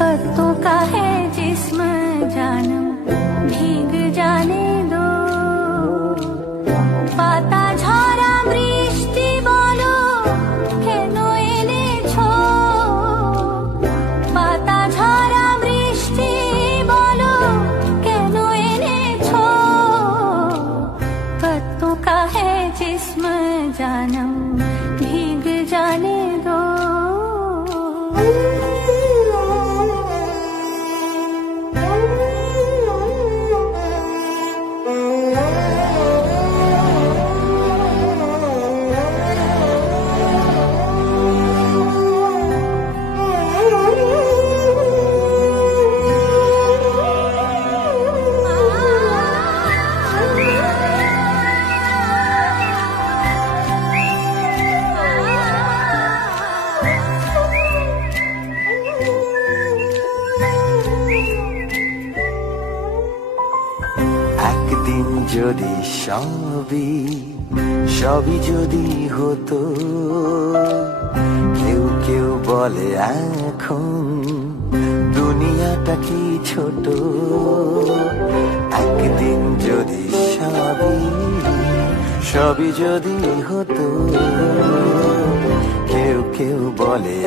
पत्तों का है जिस्म जानम भीग जाने दो, पाता झरा বৃষ্টি বলো কেন এনেছো, পাতা ঝরা বৃষ্টি বলো কেন এনেছো, पत्तों का है जिस्म जानम भीग जाने दो। একদিন যদি সবই যদি হতো, কেউ কেউ বলে এখন দুনিয়াটা কি ছোট, একদিন যদি সবই যদি হতো, কেউ কেউ বলে